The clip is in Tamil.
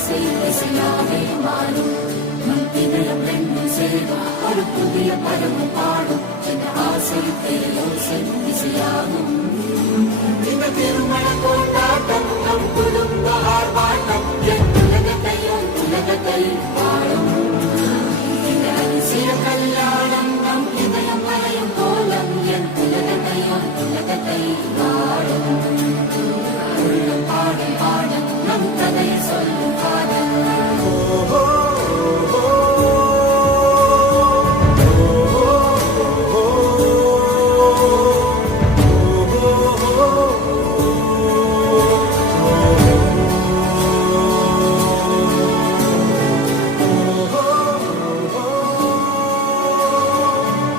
ஓசை இசையாவே மாறும். மந்திரம் ரெண்டும் சேரும் ஒரு புதிய பருவம் பாடும். இந்த ஆசை பேரோசை இசையாகும். இந்த திருமண கொண்டாட்டம் நம் குடும்ப ஆர்ப்பாட்டம்.